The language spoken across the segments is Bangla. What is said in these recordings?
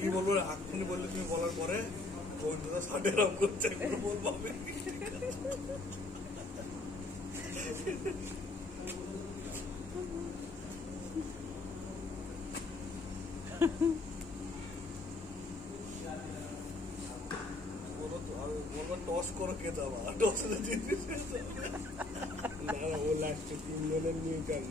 কি বলবো এখনই বললে তুমি বলার পরে বন্ধুরা সাড়ে রাম করছে বলবো আমি টস করো কে যাবা টস না ও লাস্টে 3 জনের নিয়ে যান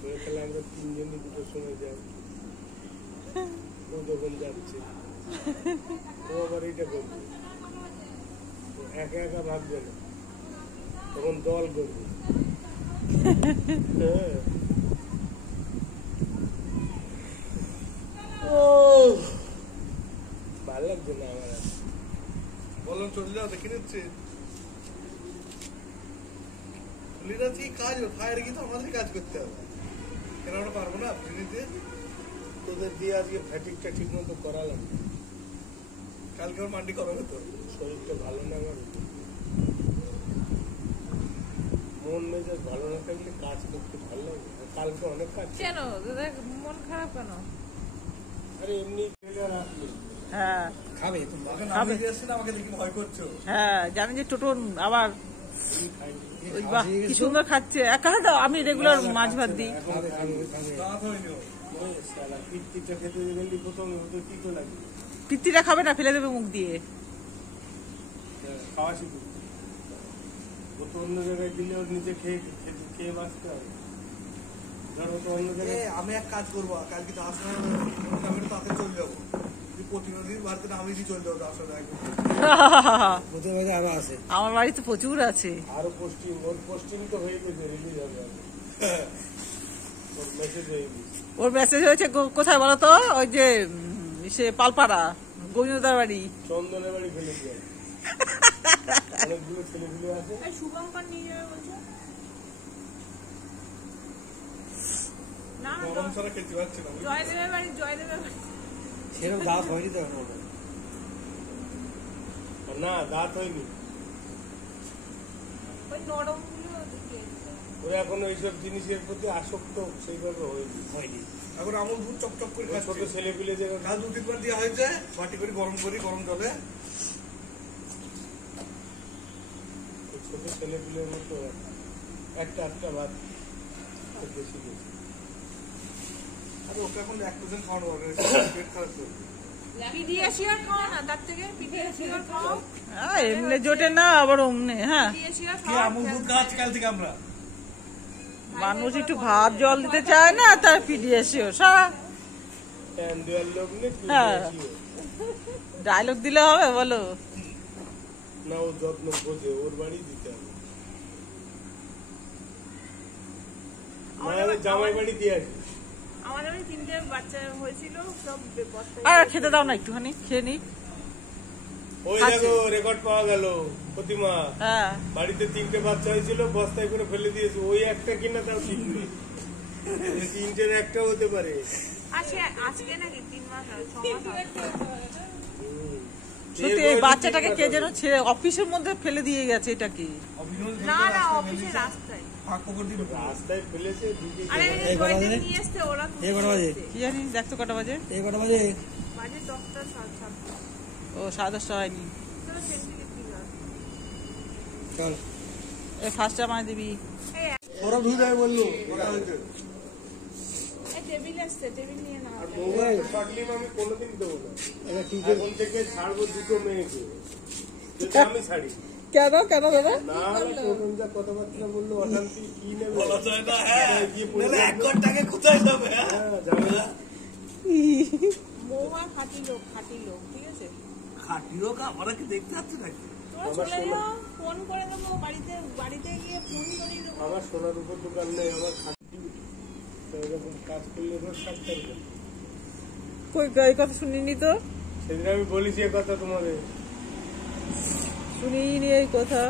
তাহলে আমরা 3 জনই দুটো সময় যাই ও যখন যাচ্ছে ও আবার এইটা করবে একা একা ভাববে না তখন দল করবে ভালো লাগছে না আমার বললাম চলে যাও দেখে নিচ্ছে কাজ ফায়ার গিয়ে তো আমাদের কাজ করতে হবে কেন আমরা পারবো না ফ্রিতে তোদের দিয়ে আজকে ফ্যাটিকটা ঠিক মতো করালাম কালকে আমার মান্ডি করাবে তো শরীরটা ভালো না আমার মন মেজাজ ভালো না থাকলে কাজ করতে ভালো লাগে কালকে অনেক কাজ কেন দাদা মন খারাপ কেন আরে এমনি হ্যাঁ খাবে তুমি আমি আসছে না আমাকে দেখি ভয় করছো হ্যাঁ জানি যে টোটন আবার ওই বাহ কি সুন্দর খাচ্ছে একা দাও আমি রেগুলার মাছ ভাত দিই পিত্তিটা খাবে না ফেলে দেবে মুখ দিয়ে খাওয়া শিখু ও তো অন্য জায়গায় দিলে ওর নিজে খেয়ে বাঁচতে হবে ধরো তো অন্য জায়গায় আমি এক কাজ করবো কালকে তো আসলে আমি তাতে চলে যাবো প্রতিদিন বাড়িতে আমি দিয়ে চলে যাবো আসলে আরো আছে আমার বাড়িতে প্রচুর আছে আরো পোস্টিং ওর পোস্টিং তো হয়ে গেছে রিলিজ হবে ওর মেসেজ হয়ে গেছে ওর মেসেজ হয়েছে কোথায় বলো তো ওই যে সে পালপাড়া গোবিন্দদার বাড়ি চন্দনের বাড়ি ফেলে দিয়ে অনেকগুলো ছেলেগুলো আছে শুভঙ্কর নিয়ে যাবে বলছো না গরম ছাড়া খেতে পারছি না জয়দেবের বাড়ি জয়দেবের বাড়ি সেরকম দাঁত হয়নি তো না দাঁত হয়নি ওই নরম ওরা এখন ওইসব জিনিসের প্রতি আসক্ত সেইভাবে হয়নি এখন আমল দুধ চকচক করে ছোট ছেলে পিলে যে কাল 2-3 বার দেওয়া হয়েছে বাটি করে গরম জলে ছোট ছেলে পিলের মতো একটা ভাত বেশি বেশি আর ওকে এখন 1% খাওয়ানো হবে পেট খারাপ করবে পিডিয়াশিয়ার খাও না তার থেকে পিডিয়াশিয়ার খাও এমনি জোটে না আবার অমনে হ্যাঁ পিডিয়াশিয়ার খাও আমল দুধ খাওয়াচ্ছি কাল থেকে আমরা মানুষ একটু ভাত জল দিতে চায় না তার পিডিয়াশিয়ার সারা ডায়লগ দিলে হবে বলো না ও যত্ন বোঝে ওর বাড়ি দিতে হবে জামাই বাড়ি দিয়ে আসি আমাদের 3টে বাচ্চা হয়েছিল সব আর খেতে দাও না একটুখানি খেয়ে নি ওই দেখো রেকর্ড পাওয়া গেল প্রতিমা হ্যাঁ বাড়িতে 3টে বাচ্চা হয়েছিল বস্তায় করে ফেলে দিয়েছে ওই একটা কিনা তাও ঠিক নেই 3টের একটা হতে পারে আজকে নাকি 3 মাস 6 মাস সত্যি এই বাচ্চাটাকে কে যেন ছেড়ে অফিসের মধ্যে ফেলে দিয়ে গেছে এটা কি না না অফিসের রাস্তায় ফেলেছে নিয়ে আসতে ওরা কি জানি দেখতো কটা বাজে বাজে 10টা 7:30 ও 10:30 হয়নি চল এই ফার্স্টটা মানে দিবি ওরা ধুই দেয় বললো টেবিল আসছে টেবিল নিয়ে না আর মোবাইল শর্টলিম আমি কোনোদিন দেবো না এখন থেকে ছাড়বো দুটো মেয়েকে যদি আমি ছাড়ি কেন দাদা না প্রথম যা কথাবার্তা বললো অশান্তি কি নেবে বলা যায় না হ্যাঁ 1 ঘন্টাকে কোথায় যাবে হ্যাঁ যাবে না মৌয়া খাঁটি লোক ঠিক আছে খাঁটি লোক আমরা কি দেখতে পাচ্ছি নাকি ফোন করে দেবো বাড়িতে গিয়ে ফোন করে দেবো আমার সোনার উপর দোকান নেই আমার খাঁটি এরকম কাজ করলে রোজ থাকতে হবে কই এই কথা শুনিনি তো সেদিন আমি বলেছি এই কথা তোমাদের শুনিনি এই কথা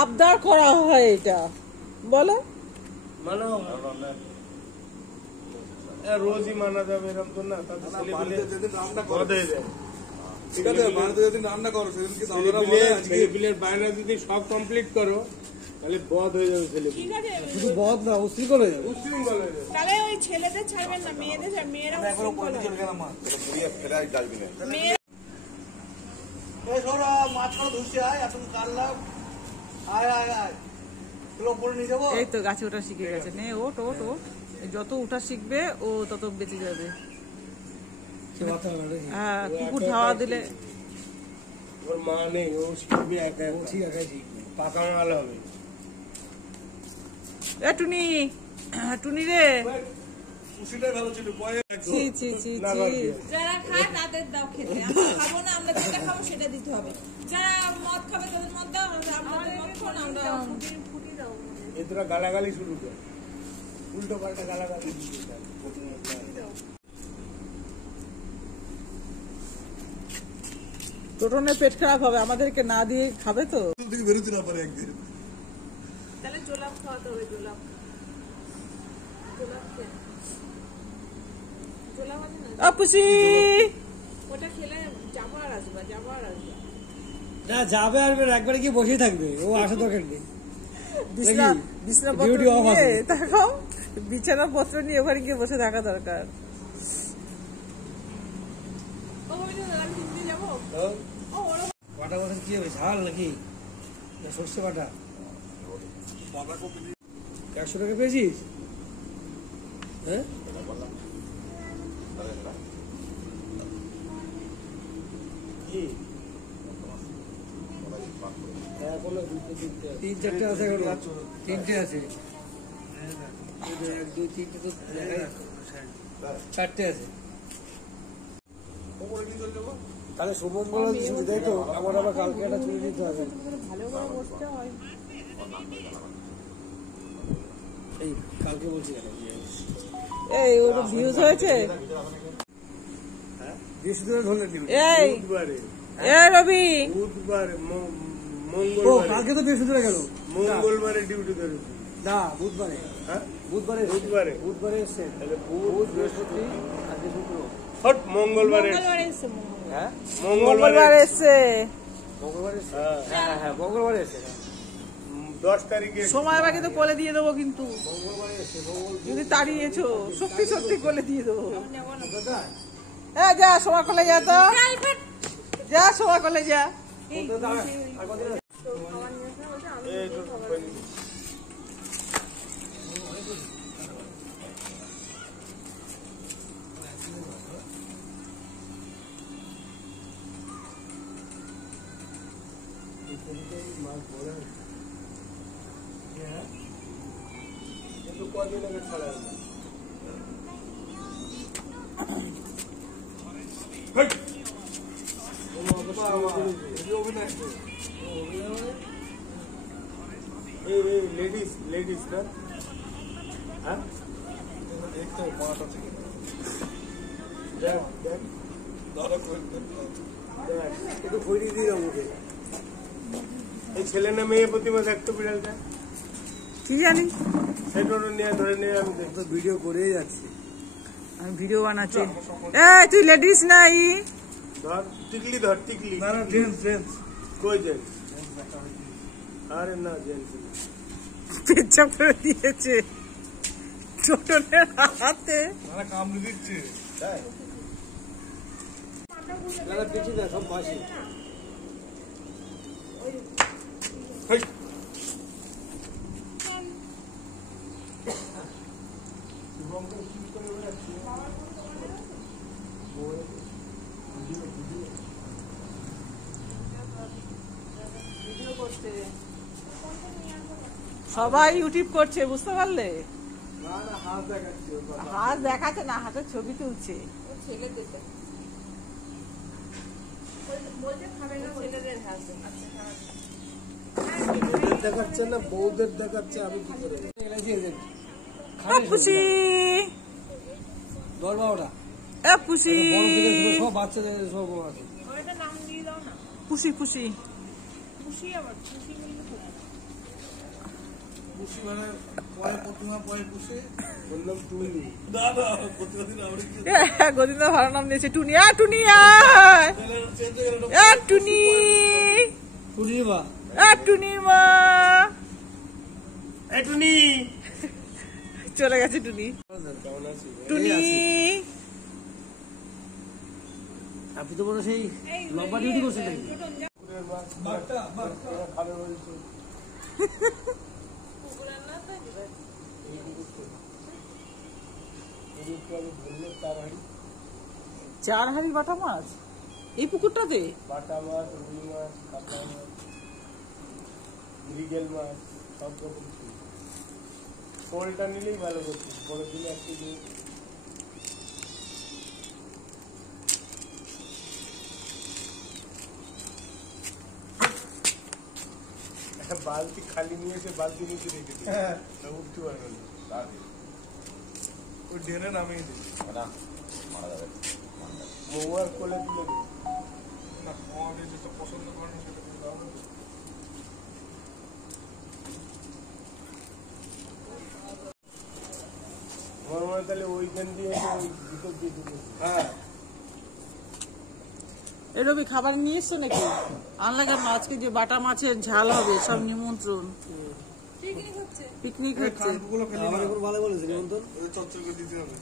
আবদার করা হয় এটা বলো মানো রোজই মানা যাবে এরকম তো না তাদের ছেলেপিলে রান্না করে ঠিক আছে বাড়িতে যদি রান্না করো সেদিন কি ছেলেপিলের বায়না যদি সব কমপ্লিট করো তাহলে বদ হয়ে যাবে ছেলে। ঠিক আছে, শুধু বদ না, উশৃঙ্খল হয়ে যাবে। উশৃঙ্খল হয়ে যাবে। তাহলে ওই ছেলেদের ছাড়বেন না, মেয়েদের ছাড়, মেয়েরা উশৃঙ্খল হয়। মেয়েরা এই সৌরভ, মাছ করে ধরছে, আয় এত কাটলাম, আয় আয় আয়, তোর উপরে নিয়ে যাবো। এই তো গাছে ওঠা শিখে গেছে। নে ওঠ ওঠ ওঠ, যত উঠা শিখবে ও তত বেঁচে যাবে। সে বাচ্চা হবে নাকি? হ্যাঁ, কুকুর ধাওয়া দিলে ওর মা নেই, ও শিখবে একা ও একা। ঠিক একাই শিখবে। পাকা মাল হবে। এ টুনি, টুনি রে, উশিটাই ভালো ছিল, পরে ছি ছি ছি না ছি। বাদ দিয়ে। যারা খায় তাদের দাও খেতে, আমরা খাবো না, আমরা যেটা খাবো সেটা দিতে হবে। যারা মদ খাবে তাদের মদ দাও, আমাদের মদ খাও না, আমরা ফুটি দাও। এ তোরা গালাগালি শুরু কর, উল্টো পাল্টা গালাগালি শুরু কর। টোটনের পেট খারাপ হবে, আমাদেরকে না দিয়ে খাবে তো। থেকে বেরোতে না পারে একদিন। তাহলে জোলাপ খাওয়াতে হবে, জোলাপ। জোলাপ খেয়ে, জোলাপ আছে না, আপুসি, ওটা খেলে যাবো আর আসবা, যাবো আর আসবা। না যাবে আসবে, একবারে কি বসেই থাকবে, ও আসা দরকার নেই। বিছানাপত্র Duty off নিয়ে আছে। দেখাও, বিছানাপত্র নিয়ে ওখানে গিয়ে বসে থাকা দরকার। ও বলছে আমি হিন্দি যাবো। হ্যাঁ? ও ওরা বাটা বছর কি হবে, ঝাল নাকি না সর্ষে বাটা? 100 টাকা পেয়েছিস? হ্যাঁ, কি? এখনো দুটো তিনটে আছে। 3-4টে আছে এখনো, 3টে আছে, 1 2 3টে তো 4টে আছে। তাহলে শুভমঙ্গল সুবিধাই তো, আমার আবার কালকে একটা চুরি দিতে হবে। ভালো করে বসতে হয়। এই কালকে বলছি কেন, এই ওর ভিউজ হয়েছে। বৃহস্পতিবার ধরলেন ডিউটি। এই বুধবারে, এ রবি, বুধবারে, ও মঙ্গলবারে, কালকে তো বৃহস্পতিবার গেল। মঙ্গলবারে ডিউটি ধরেছি। না বুধবারে, হ্যাঁ, বুধবারে বুধবারে। বুধবারে এসছে, তাহলে বুধ বৃহস্পতি আজকে শুক্র। হট মঙ্গলবারে, মঙ্গলবারে এসছে, মঙ্গলবার। হ্যাঁ মঙ্গলবার এসছে। মঙ্গলবারে এসছে, হ্যাঁ, হ্যাঁ হ্যাঁ মঙ্গলবারে এসছে, 10 তারিখে সময় বাকি তো কোলে দিয়ে দেবো, কিন্তু মঙ্গলবারে এসছে, যদি তাড়িয়েছো সত্যি সত্যি কোলে দিয়ে দেবো। কোথায়? হ্যাঁ যা, সময় কোলে যা তো, যা সময় কোলে যা। আর কদিন আছে? এই তো কিন্তু কদিন আগে ছাড়া হলো। হেই! এই লেডিস না? হ্যাঁ? দেখ, দেখ। দেখ, একটু খৈনি দিয়ে দাও মুখে। এই ছেলে না মেয়ে প্রতিমা দেখতো বিড়ালটা, কি জানি, সেটা নিয়ে ধরে নিয়ে আমি দেখি। তো ভিডিও করেই যাচ্ছি। আমি ভিডিও বানাচ্ছি। এই তুই লেডিস নাই? ধর টিকলি, ধর টিকলি। না না জেন্টস কই জেন্টস? আরে না জেন্টস না। পেচ্ছাপ করে দিয়েছে টোটনের হাতে। না কামড়ে দিচ্ছে, দাদা পিছিয়ে না সব বাসি। হেই! সবাই ইউটিউব করছে, বুঝতে পারলে? না না হাত দেখাচ্ছি, হাত দেখাচ্ছে না, হাতের ছবি তুলছে। ও ছেলেদের দেয়। বলছে খাবে না, ছেলেদের হাত দেয়। আচ্ছা খাওয়া ছেলেদের দেখাচ্ছে না, বউদের দেখাচ্ছে, আমি কি করে? পুষি, দর বারোটা পুষি, বড় থেকে সব বাচ্চাদের সব আছে। ওটা নাম দিয়ে দাও না। পুষি পুষি। খুশি আবার খুশি বললে তো। পুষি মানে পরে প্রতিমা পরে পুষে, বললাম টুনি। না না প্রতিমা দিন আমরা গোবিন্দ ভালো নাম দিয়েছে, টুনি। টুনি আয়, চেঞ্জ হয়ে গেল। টুনি, পূর্ণিমা টুনির মা। এই টুনি চলে গেছে টুনি। কেমন আছিস? টুনি আপনি তো বড় সেই লম্বা ডিউটি করছেন নাকি? পুকুরের মাছ ভালো হয়েছে। ধরলে 4 হাঁড়ি বাটা মাছ এই পুকুরটাতে? বাটা মাছ, রুই মাছ, কাতলা মাছ, মৃগেল মাছ, সব রকম ছিল। শোলটা নিলেই ভালো করছিস, বড় দিলে একটু বালতি খালি নিয়ে এসে বালতি নিচে রেখে দিই, উঠতে পারবে না, ওই ঢেলে নামিয়ে দিই, মৌয়ার কোলে তুলে দিই। না আমাদের যেটা পছন্দ করে না সেটা করে দাও না। আমার মনে হয় তাহলে ওইখান দিয়ে ওই ভিতর দিয়ে ঢুকে। হ্যাঁ এই রবি খাবার নিয়ে এসছো নাকি? আনলে কেন? আজকে যে বাটা মাছের ঝাল হবে, সব নিমন্ত্রণ, পিকনিক হচ্ছে। ভালো বলেছে নিমন্ত্রণ চচ্চড়ি দিতে হবে।